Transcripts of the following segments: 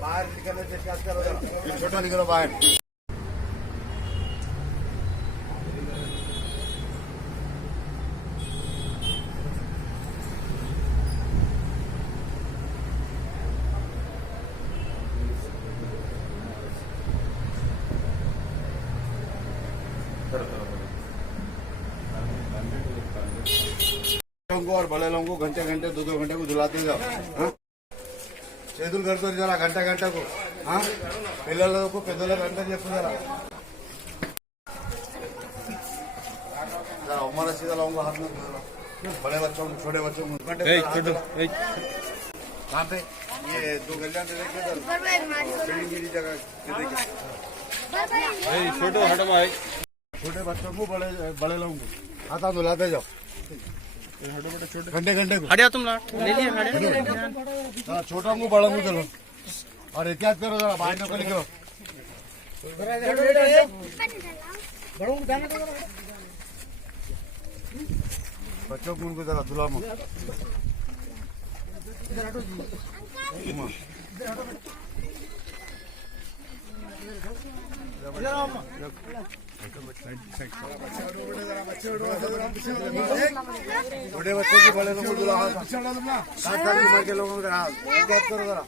बाहर निकलने से क्या करो जरा, छोटा निकलो बाहर। और बड़े लोगों को घंटे घंटे दो घंटे को धुलाते जाओ। చేతులు కడుకొని జరా గంట గంటకు పిల్లలకు పెద్దలకు గంట చెప్పు जरा हमारा सीधा लाऊंगा हाथ में बड़े बच्चों को छोटे बच्चों को कहाँ पे ये 2 गलियां दे देखे बिल्डिंग की जगह छोटे बच्चों को बड़े लोगों को हाथ धुलाते जाओ घंटे घंटे को। हटिया तुम ले लिया छोटा को बड़ा को चलो और एहतियात करो जरा बाहर निकल के बच्चों को उनको जरा धुला मत। छोटे बच्चों को बड़े लोगों को धुला 7 साल की उम्र के लोगों को एहतियात करो जरा।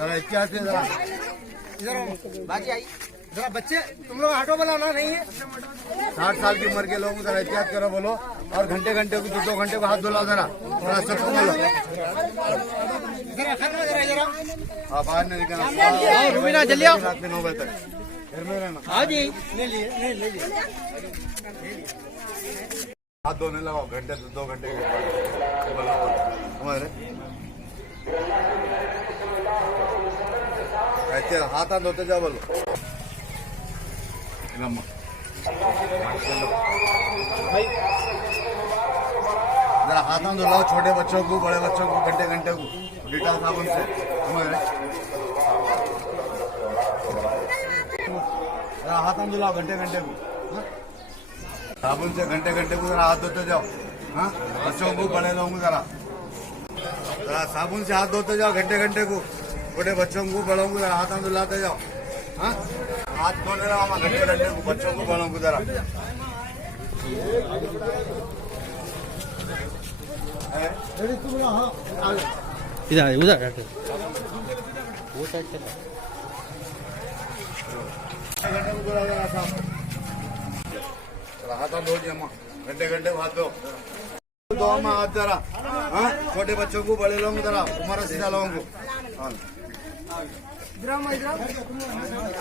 जरा एहतियात से जरा बाजी आई जरा बच्चे तुम लोग ऑटो बनाना नहीं है 60 साल की उम्र के लोगों को जरा एहतियात करो बोलो और घंटे घंटे को 2 घंटे को हाथ धुलाओ जरा सबको बोलो जरा हाँ बाहर नहीं निकलना रुबीना जल्दी आओ रात में 9 बजे तक घर में रहना। हाँ जी हाथ धोने लगाओ घंटे 2 घंटे के बाद हमारे ऐसे हाथ धोते जाओ बोलो जरा हाथ धुलाओ छोटे बच्चों को बड़े बच्चों को घंटे घंटे को डिटॉल साबुन से हमारे जरा हाथ धुलाओ घंटे घंटे को साबुन से घंटे घंटे को जरा हाथ धोते जाओ। बच्चों को बड़े लोगों को जरा साबुन से हाथ धोते जाओ घंटे घंटे को छोटे बच्चों को बड़ों को जरा हाथ धुलाते जाओ। हाथ धोने लगा घंटे घंटे को बच्चों को बड़ों को जरा इधर उधर वो साइड से घंटे को जरा हाथ धो जमा घंटे घंटे को हाथ धो हाथ जरा छोटे बच्चों को बड़े लोगों को जरा उम्र सीधा लोगों को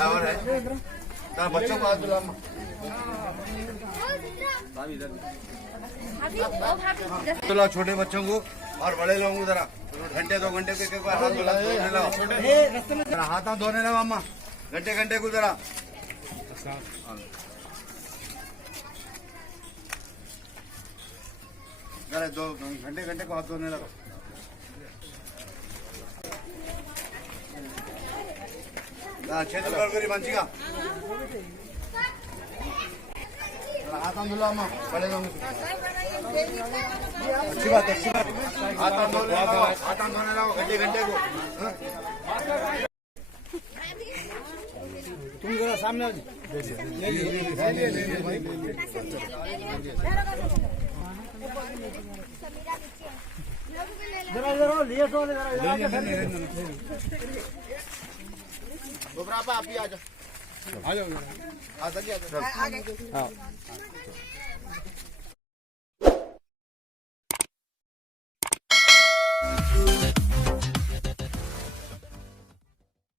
और है बच्चों को हाथ धुला छोटे बच्चों को और बड़े लोगों को जरा घंटे 2 घंटे के हाथ धोने लगा हाथ धोने लगा अम्मा घंटे घंटे को जरा जरा 2 घंटे घंटे को हाथ धोने लगा చేతులు కడుగురి మంచిగా हाथ धुला अम्मा बड़े लोगों को अच्छी बात हाथ धोने लगाओ घंटे घंटे को तुम जरा सामने आओ जरा लिए तो आप ही आ जाओ आ जाओ आ जाओ